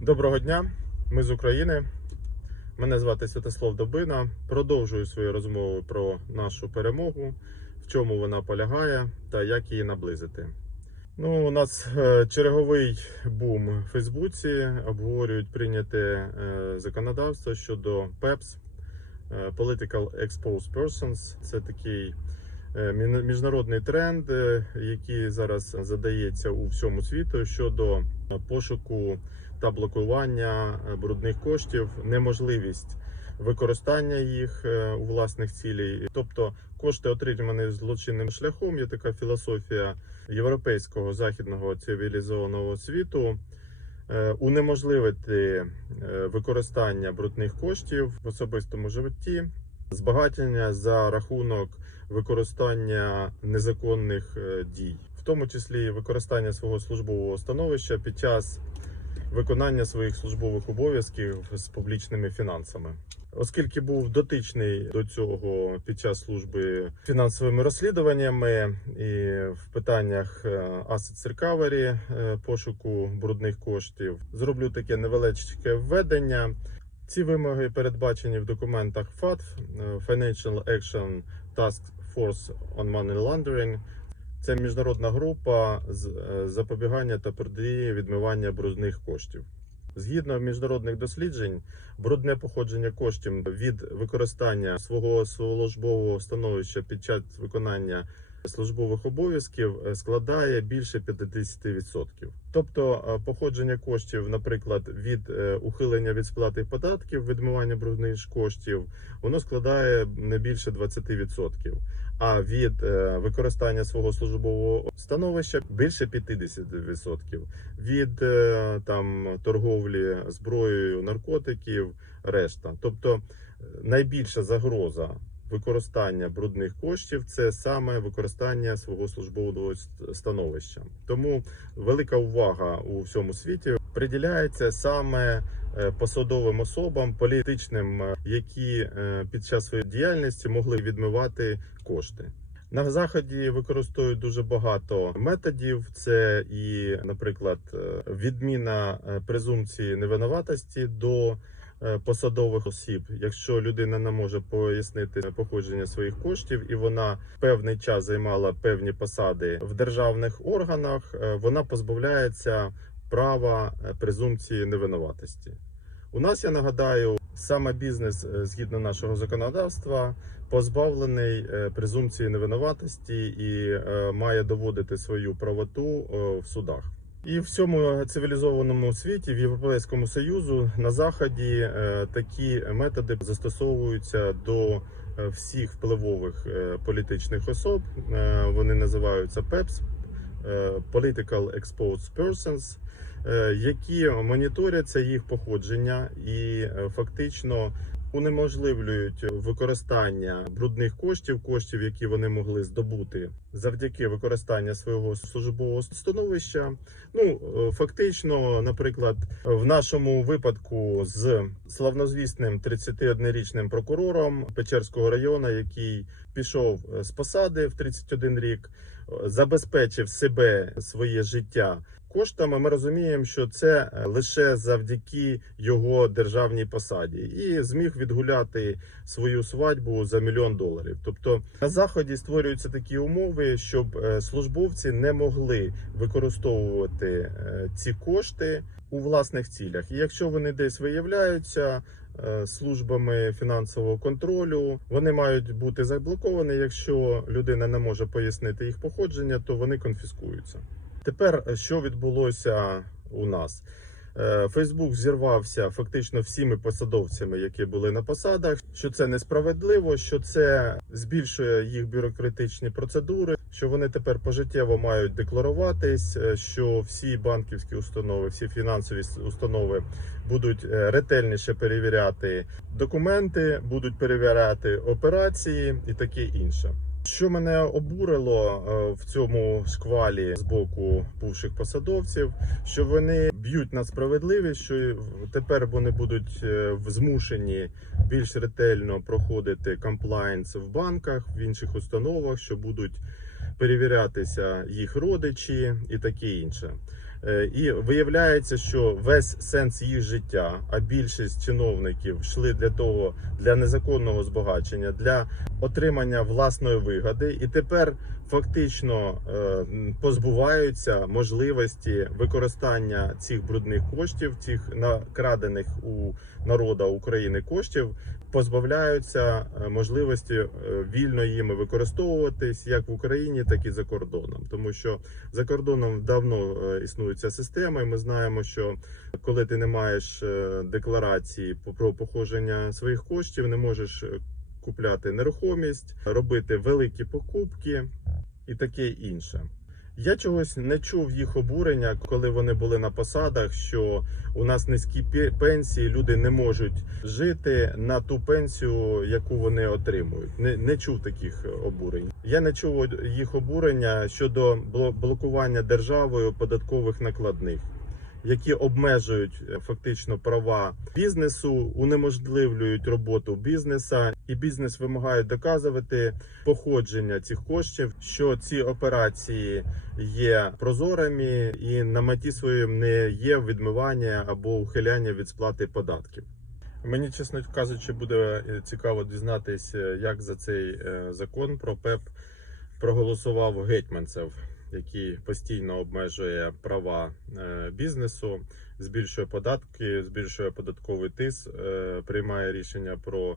Доброго дня, ми з України. Мене звати Святослав Добина. Продовжую свою розмову про нашу перемогу, в чому вона полягає та як її наблизити. Ну, у нас е, черговий бум в Фейсбуці. Обговорюють прийняте е, законодавство щодо PEPS е, Political Exposed Persons. Це такий е, міжнародний тренд, який зараз задається у всьому світу щодо пошуку та блокування е, брудних коштів, неможливість використання їх е, у власних цілей, тобто кошти отримані злочинним шляхом. Є така філософія європейського західного цивілізованого світу. е, Унеможливити е, використання брудних коштів в особистому житті, збагачення за рахунок використання незаконних е, дій, тому числі використання свого службового становища під час виконання своїх службових обов'язків з публічними фінансами. Оскільки був дотичний до цього під час служби фінансовими розслідуваннями і в питаннях е, Assets Recovery, е, пошуку брудних коштів, зроблю таке невеличке введення. Ці вимоги передбачені в документах FATF е, Financial Action Task Force on Money Laundering. Це міжнародна група з е, запобігання та протидії відмивання брудних коштів. Згідно міжнародних досліджень, брудне походження коштів від використання свого службового становища під час виконання службових обов'язків е, складає більше 50%. Тобто е, походження коштів, наприклад, від ухилення від сплати податків, відмивання брудних коштів, воно складає не більше 20%. А від е, використання свого службового становища більше 50%. Від е, там торговлі зброєю наркотиків, решта. Тобто е, найбільша загроза використання брудних коштів це саме використання свого службового становища. Тому велика увага у всьому світі приділяється саме посадовим особам, політичним, е, які е, під час своєї діяльності могли відмивати кошти. На заході використовують дуже багато методів. Це і, наприклад, е, відміна е, презумпції невинуватості до е, посадових осіб. Якщо людина не може пояснити походження своїх коштів, і вона певний час займала певні посади в державних органах, е, вона позбавляється права е, презумпції невинуватості. У нас я нагадаю, саме бізнес е, згідно нашого законодавства позбавлений е, презумпції невинуватості і е, має доводити свою правоту в судах. І в цьому цивілізованому світі, в Європейському Союзу, на заході такі методи застосовуються до всіх впливових політичних особ. Вони називаються PEPS е, Political Exposed Persons, які моніторяться їх походження і е, фактично унеможливлюють використання брудних коштів, коштів, які вони могли здобути завдяки використанню свого службового становища. Ну е, фактично, наприклад, в нашому випадку з славнозвісним 31-річним прокурором Печерського району, який пішов е, з посади в 31 рік, е, забезпечив себе своє життя коштами. Ми розуміємо, що це е, лише завдяки його державній посаді, і зміг відгуляти свою свадьбу за мільйон доларів. Тобто на заході створюються такі умови, щоб е, службовці не могли використовувати е, ці кошти у власних цілях. І якщо вони десь виявляються службами фінансового контролю, вони мають бути заблоковані. Якщо людина не може пояснити їх походження, то вони конфіскуються. Тепер е, що відбулося у нас? Е, Фейсбук зірвався фактично всіми посадовцями, які були на посадах. Що це несправедливо, що це збільшує їх бюрократичні процедури, що вони тепер пожиттєво мають декларуватись, е, що всі банківські установи, всі фінансові установи будуть ретельніше перевіряти документи, будуть перевіряти операції і таке інше. Що мене обурило е, в цьому шквалі з боку бувших посадовців, що вони б'ють на справедливість, що тепер вони будуть е, змушені більш ретельно проходити комплаєнс в банках, в інших установах, що будуть перевірятися їх родичі і таке інше. Е, І виявляється, що весь сенс їх життя, а більшість чиновників йшли для того для незаконного збагачення, для отримання власної вигоди, і тепер фактично е, позбуваються можливості використання цих брудних коштів, цих накрадених у народа України коштів, позбавляються е, можливості вільно їми використовуватись як в Україні, так і за кордоном, тому що за кордоном давно е, існує ця система, і ми знаємо, що коли ти не маєш е, декларації про походження своїх коштів, не можеш е, купляти нерухомість, робити великі покупки і таке інше. Я чогось не чув їх обурення, коли вони були на посадах, що у нас низькі пе- пенсії, люди не можуть жити на ту пенсію, яку вони отримують. Не, не чув таких обурень. Я не чув їх обурення щодо бло- блокування державою податкових накладних. Які обмежують е, фактично права бізнесу, унеможливлюють роботу бізнеса, і бізнес вимагає доказувати походження цих коштів, що ці операції є прозорими і на меті своїм не є відмивання або ухиляння від сплати податків. Мені, чесно кажучи, буде е, цікаво дізнатись, е, як за цей закон про ПЕП проголосував гетьманцев, який постійно обмежує права е, бізнесу, збільшує податки, збільшує податковий тиск, е, приймає рішення про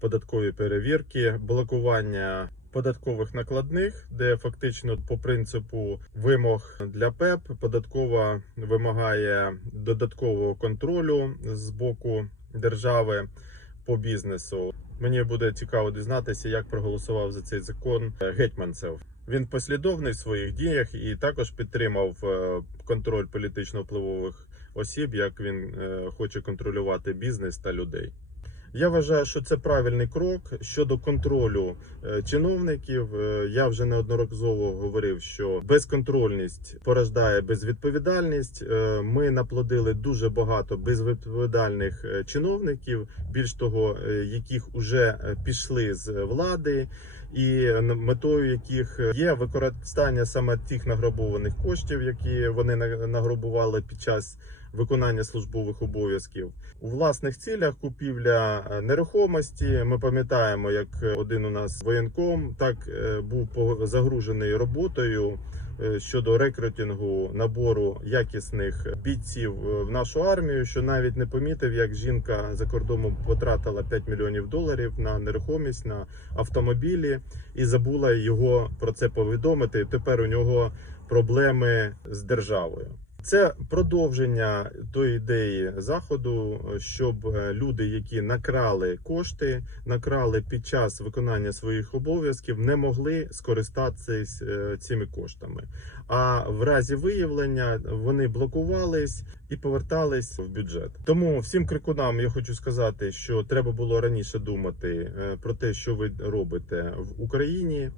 податкові перевірки, блокування податкових накладних, де фактично по принципу вимог для ПЕП податкова вимагає додаткового контролю з боку держави по бізнесу. Мені буде цікаво дізнатися, як проголосував за цей закон е, гетьманцев. Він послідовний в своїх діях і також підтримав е, контроль політично впливових осіб, як він е, хоче контролювати бізнес та людей. Я вважаю, що це правильний крок щодо контролю е, чиновників. Я вже неодноразово говорив, що безконтрольність порождає безвідповідальність. Ми наплодили дуже багато безвідповідальних чиновників, більш того, яких уже е, пішли з влади. І метою яких є використання саме тих награбованих коштів, які вони на- награбували під час виконання службових обов'язків у власних цілях купівля е, нерухомості. Ми пам'ятаємо, як е, один у нас воєнком так е, був загружений роботою щодо рекрутингу набору якісних бійців в нашу армію, що навіть не помітив, як жінка за кордоном потратила 5 мільйонів доларів на нерухомість на автомобілі і забула його про це повідомити. Тепер у нього проблеми з державою. Це продовження тої ідеї заходу, щоб е, люди, які накрали кошти, накрали під час виконання своїх обов'язків, не могли скористатися е, цими коштами. А в разі виявлення вони блокувались і повертались в бюджет. Тому всім крикунам я хочу сказати, що треба було раніше думати е, про те, що ви робите в Україні,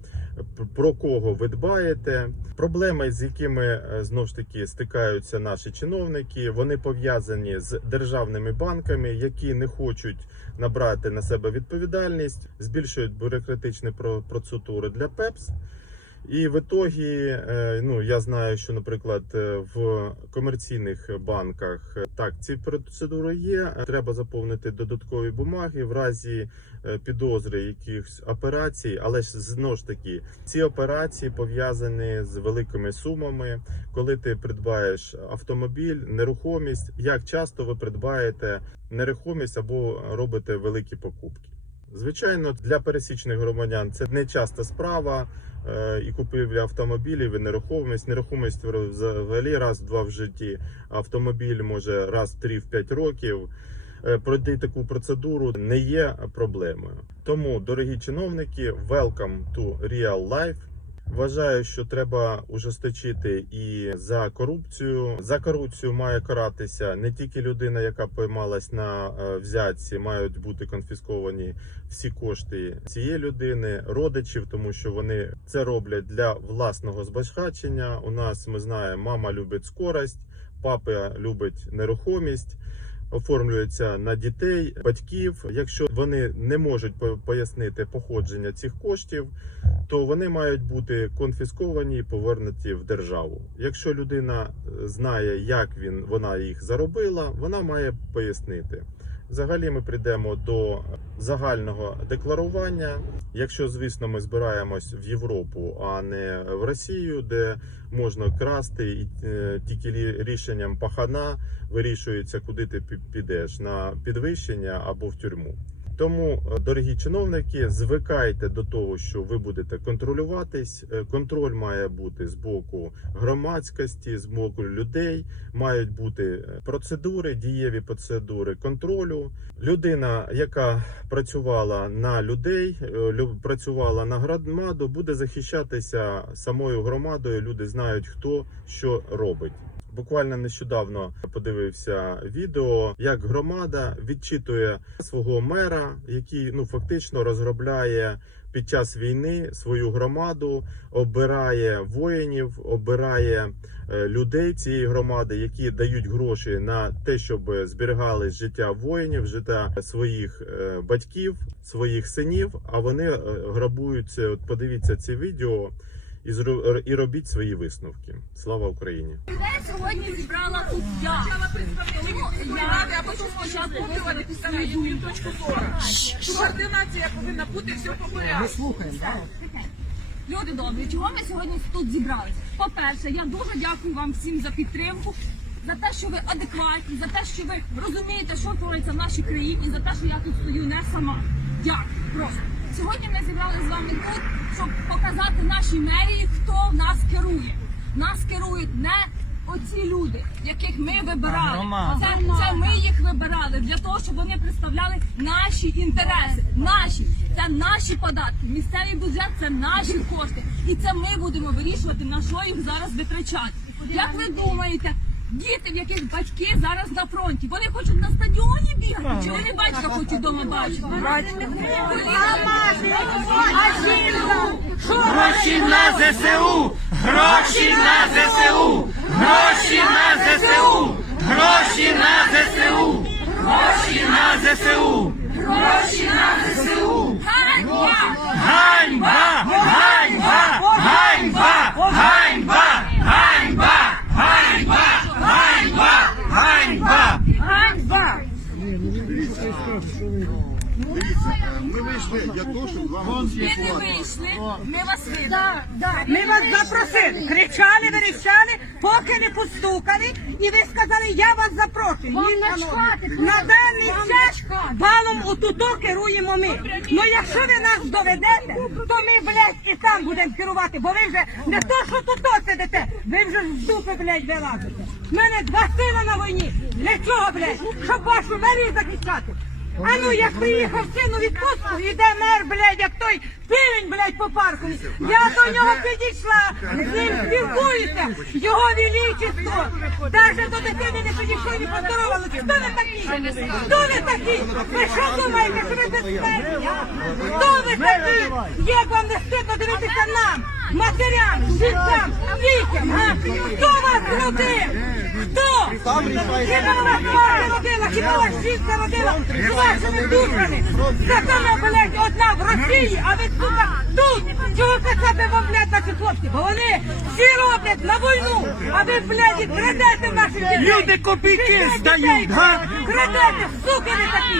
про кого ви дбаєте. Проблеми, з якими знову знов ж таки стикаються наші чиновники, вони пов'язані з державними банками, які не хочуть набрати на себе відповідальність, збільшують бюрократичні про- процедури для ПЕПС. І в ітогі, е, ну я знаю, що, наприклад, е, в комерційних банках е, так ці процедури є. Треба заповнити додаткові бумаги в разі підозри якихось операцій, але ж знову ж таки ці операції пов'язані з великими сумами. Коли ти придбаєш автомобіль, нерухомість, як часто ви придбаєте нерухомість або робите великі покупки? Звичайно, для пересічних громадян це не часта справа. е, І купівля автомобілів, і нерухомість. Нерухомість взагалі раз-два в житті. Автомобіль може раз в 3-5 років. Е, Пройти таку процедуру не є проблемою. Тому, дорогі чиновники, welcome to real life. Вважаю, що треба ужесточити і за корупцію. За корупцію має каратися не тільки людина, яка поймалась на е, взятці, мають бути конфісковані всі кошти цієї людини, родичів, тому що вони це роблять для власного збагачення. У нас ми знаємо, мама любить скорость, папа любить нерухомість. Оформлюється на дітей, батьків. Якщо вони не можуть пояснити походження цих коштів, то вони мають бути конфісковані і повернуті в державу. Якщо людина е, знає, як він вона їх заробила, вона має пояснити. Взагалі, ми прийдемо до загального декларування. Якщо, звісно, ми збираємось в Європу, а не в Росію, де можна красти і е, тільки рішенням пахана вирішується, куди ти підеш на підвищення або в тюрму. Тому, е, дорогі чиновники, звикайте до того, що ви будете контролюватись. Е, Контроль має бути з боку громадськості, з боку людей. Мають бути е, процедури, дієві процедури контролю. Людина, яка працювала на людей, працювала на громаду, буде захищатися самою громадою. Люди знають, хто що робить. Буквально нещодавно подивився відео, як громада відчитує свого мера, який ну фактично розробляє під час війни свою громаду, обирає воїнів, обирає е, людей цієї громади, які дають гроші на те, щоб зберігали життя воїнів, життя своїх е, батьків, своїх синів. А вони е, грабуються. От подивіться це відео. І і робіть свої висновки. Слава Україні! Я сьогодні зібрала тут я. Я можу спочатку спокутуватися на її точку зору. Координація повинна бути все по порядку. Люди добрі, чого ми сьогодні тут зібралися? По-перше, я дуже дякую вам всім за підтримку, за те, що ви адекватні, за те, що ви розумієте, що твориться в нашій країні, за те, що я тут стою не сама. Дякую. Просто сьогодні ми зібралися з вами тут, щоб показати нашій мерії, хто нас керує. Нас керують не оці люди, яких ми вибирали. Це, це ми їх вибирали для того, щоб вони представляли наші інтереси. Наші це наші податки. Місцевий бюджет це наші кошти, і це ми будемо вирішувати на що їх зараз витрачати. Як ви думаєте? Діти, в яких батьки зараз на фронті, вони хочуть на стадіоні бігати, чи вони батька хочуть вдома бачити? Гроші на ЗСУ! Гроші на ЗСУ! Гроші на ЗСУ! Гроші на ЗСУ! Гроші на ЗСУ! Гроші на ЗСУ! Ми вас запросили, кричали, верещали, поки не постукали, і ви сказали, я вас запрошую. Ні, не На даний час балом отуто керуємо ми. Ну якщо ви нас доведете, то ми, блядь, і там будемо керувати, бо ви вже не то, що тут сидите, ви вже з дупи, блядь, вилазите. У мене два сина на війні. Для чого, блядь? Щоб вашу мерію захищати. А ну, як приїхав син у відпустку, іде мер, блядь, як той півень, блядь, по парку. Я до нього підійшла, з ним спілкуюся, його величество. Навіть до дитини не підійшов і поздоровалися. Хто ви такі? Хто ви такі? Ви що думаєте, що ви безпечні? а? Хто ви такі? Як вам не стидно дивитися нам, матерям, жінкам, дітям? Хто вас родив? Хто? Хіба вас мати родила? Хіба вас жінка родила з вашими душами? Закона, блядь, одна в Росії, а ви, сука, тут! Чого це себе вовлять наші хлопці? Бо вони всі роблять на війну, а ви, блядь, і крадете в наших дітей. Люди копійки здають, га? Крадете, суки ви такі!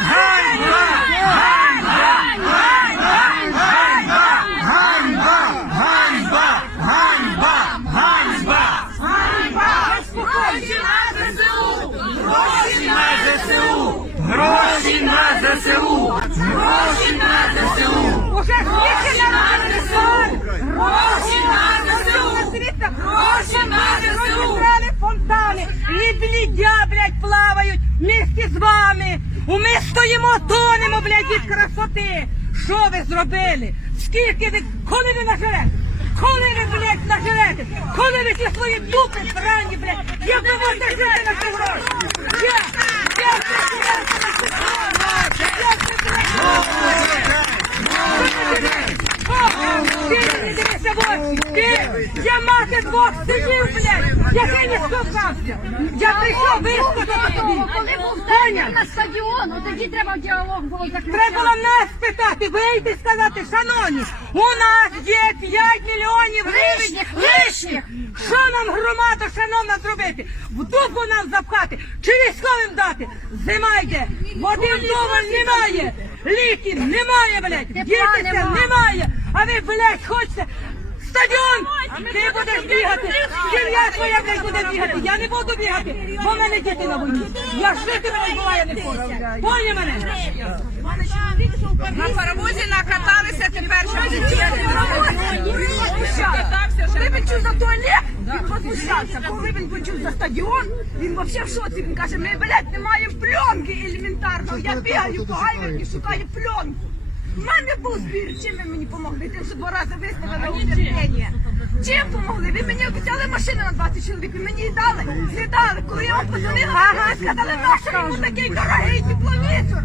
Ганьба! Ганьба! Ганьба! Ганьба! Ганьба! Ганьба! Ганьба! Гроші на ЗСУ! Гроші на ЗСУ! Гроші на ЗСУ! Гроші на ЗСУ! Уже скільки нам нарисували? Гроші на ЗСУ! Гроші на ЗСУ! Розібрали фонтани, лідя, блядь, плавають вместе з вами. У Ми стоїмо, тонемо, блядь, від красоти. Що ви зробили? Скільки ви, коли ви нажерете? Коли ви, блядь, нажерете? Коли ви ці свої дупи срані, блядь, як ви можете жити на ці гроші? Як? Як ви живете на ці гроші? Як ви живете? Ти! Я мати двох синів, блядь! Який не стукався? Я прийшов висказати тобі. На стадіон, тоді треба діалог було заключати. Треба було нас питати, вийти і сказати, шановні, у нас є 5 мільйонів гривень Лишніх. Що нам громада, шановна, зробити? В дупу нам запхати чи військовим дати? Зима йде, води вдома немає, ліків немає, блядь, дітися нема. немає, а ви, блядь, хочете стадіон, ти будеш бігати, сім'я твоя, блядь, буде бігати, я не буду бігати, бо в мене діти на війні, я жити, блядь, буває не хочу, поняв мене? На паровозі накаталися тепер, що Коли він чув за туалет, він возмущався. Коли він почув за стадіон, він взагалі в шоці. Він каже, ми, блядь, не маємо пленки елементарно. Я бігаю по гайверні, шукаю пленку. У мене був збір, чим ви мені допомогли? Тим, що два рази виставили утеплення. Чим помогли? Ви мені обіцяли машину на 20 чоловік, ви мені її дали? Не дали. Коли я вам позвонила, ви сказали, йому такий дорогий тепловізор.